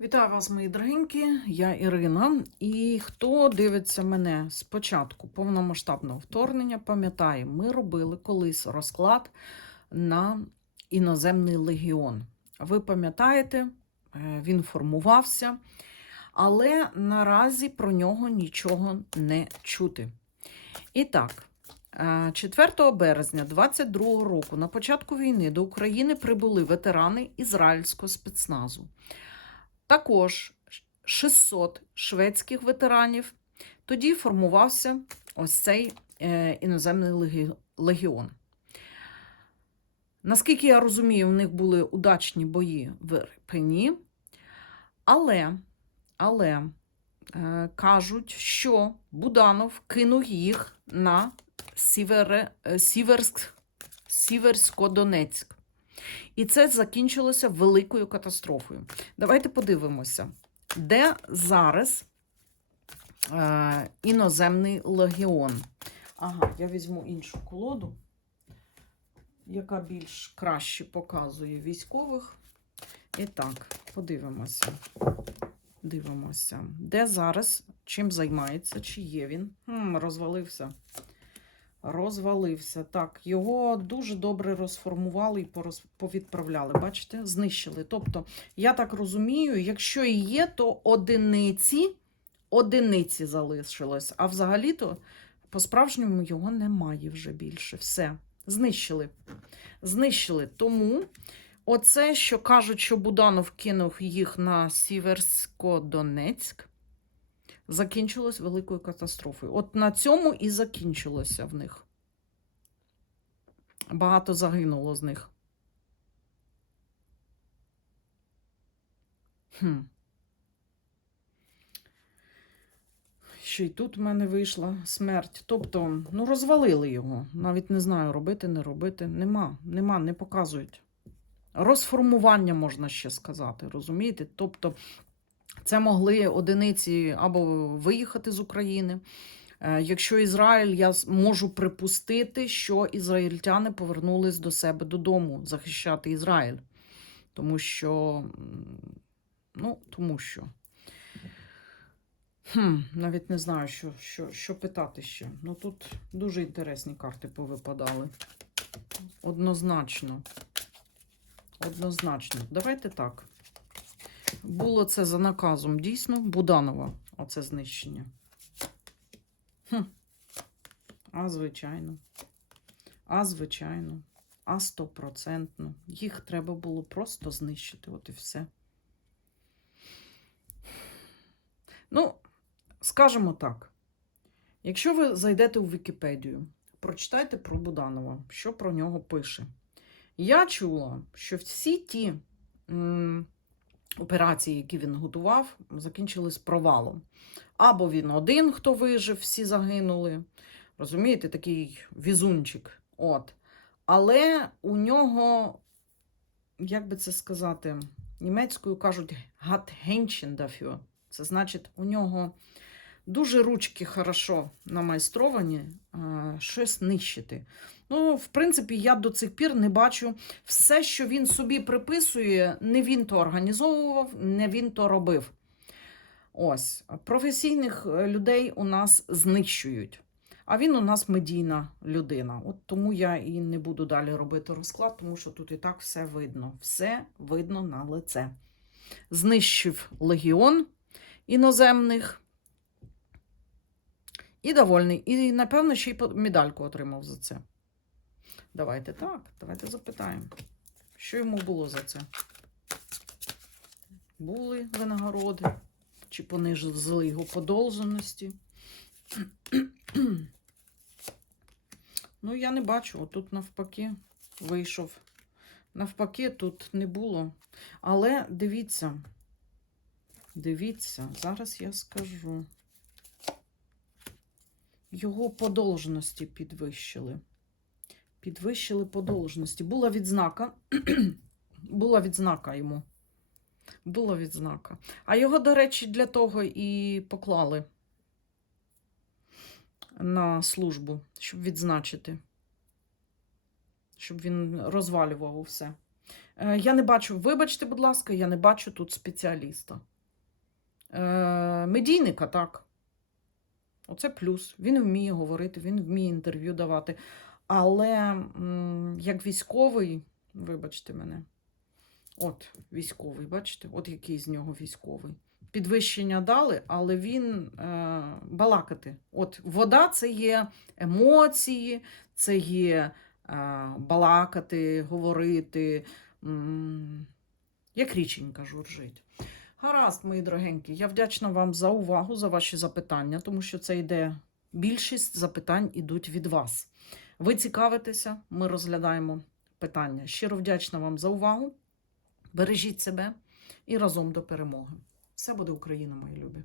Вітаю вас, мої дорогенькі, я Ірина. І хто дивиться мене з початку повномасштабного вторгнення, пам'ятає, ми робили колись розклад на іноземний легіон. Ви пам'ятаєте, е, він формувався, але наразі про нього нічого не чути. І так, е, 4 березня 22 року, на початку війни, до України прибули ветерани ізраїльського спецназу. Також 600 шведських ветеранів. Тоді формувався ось цей е, іноземний легіон. Наскільки я розумію, у них були удачні бої в Ірпені, але, але е, кажуть, що Буданов кинув їх на е, Сіверськ, Сіверсько-Донецьк. І це закінчилося великою катастрофою. Давайте подивимося, де зараз е, іноземний легіон. Ага, я візьму іншу колоду, яка більш краще показує військових. І так, подивимося. Дивимося, де зараз, чим займається, чи є він. Хм, розвалився. Розвалився. Так, його дуже добре розформували і повідправляли. Бачите, знищили. Тобто, я так розумію, якщо і є, то одиниці, одиниці залишилось. А взагалі-то, по-справжньому, його немає вже більше. Все. Знищили. Знищили. Тому оце, що кажуть, що Буданов кинув їх на Сіверсько-Донецьк, закінчилось великою катастрофою. От на цьому і закінчилося в них. Багато загинуло з них. Хм. Що й тут в мене вийшла смерть. Тобто, ну, розвалили його. Навіть не знаю, робити, не робити. Нема, нема, не показують. Розформування можна ще сказати, розумієте? Тобто, це могли одиниці або виїхати з України. Е, Якщо Ізраїль, я можу припустити, що ізраїльтяни повернулись до себе додому захищати Ізраїль. Тому що, ну, тому що. Хм, навіть не знаю, що, що, що питати ще. Ну тут дуже інтересні карти повипадали. Однозначно. Однозначно. Давайте так. Було це за наказом дійсно Буданова, оце знищення. Хм. А звичайно. А звичайно. А стопроцентно. Їх треба було просто знищити. От і все. Ну, скажімо так. Якщо ви зайдете у Вікіпедію, прочитайте про Буданова, що про нього пише. Я чула, що всі ті операції, які він готував, закінчились провалом. Або він один, хто вижив, всі загинули. Розумієте, такий візунчик. От. Але у нього, як би це сказати, німецькою кажуть «hat Händchen dafür». Це значить, у нього дуже ручки хорошо намайстровані щось нищити. Ну, в принципі, я до цих пір не бачу все, що він собі приписує, не він то організовував, не він то робив. Ось, професійних е, людей у нас знищують. А він у нас медійна людина. От тому я і не буду далі робити розклад, тому що тут і так все видно. Все видно на лице. Знищив легіон іноземних. І довольний. І, напевно, ще й медальку отримав за це. Давайте так, давайте запитаємо. Що йому було за це? Були винагороди? Чи понизили його по должності? ну, я не бачу. Отут навпаки вийшов. Навпаки, тут не було. Але дивіться. Дивіться, зараз я скажу. Його по должності підвищили. Підвищили по должності. Була відзнака. Була відзнака йому. Була відзнака. А його, до речі, для того і поклали на службу, щоб відзначити. Щоб він розвалював усе. Е, Я не бачу, вибачте, будь ласка, я не бачу тут спеціаліста. Е, Медійника, так. Оце плюс. Він вміє говорити, він вміє інтерв'ю давати. Але як військовий, вибачте мене, от військовий, бачите, от який з нього військовий. Підвищення дали, але він е, балакати. От вода це є емоції, це є е, балакати, говорити, як річенька журжить. Гаразд, мої дорогенькі, я вдячна вам за увагу, за ваші запитання, тому що це йде більшість запитань ідуть від вас. Ви цікавитеся, ми розглядаємо питання. Щиро вдячна вам за увагу. Бережіть себе і разом до перемоги. Все буде Україна, мої любі.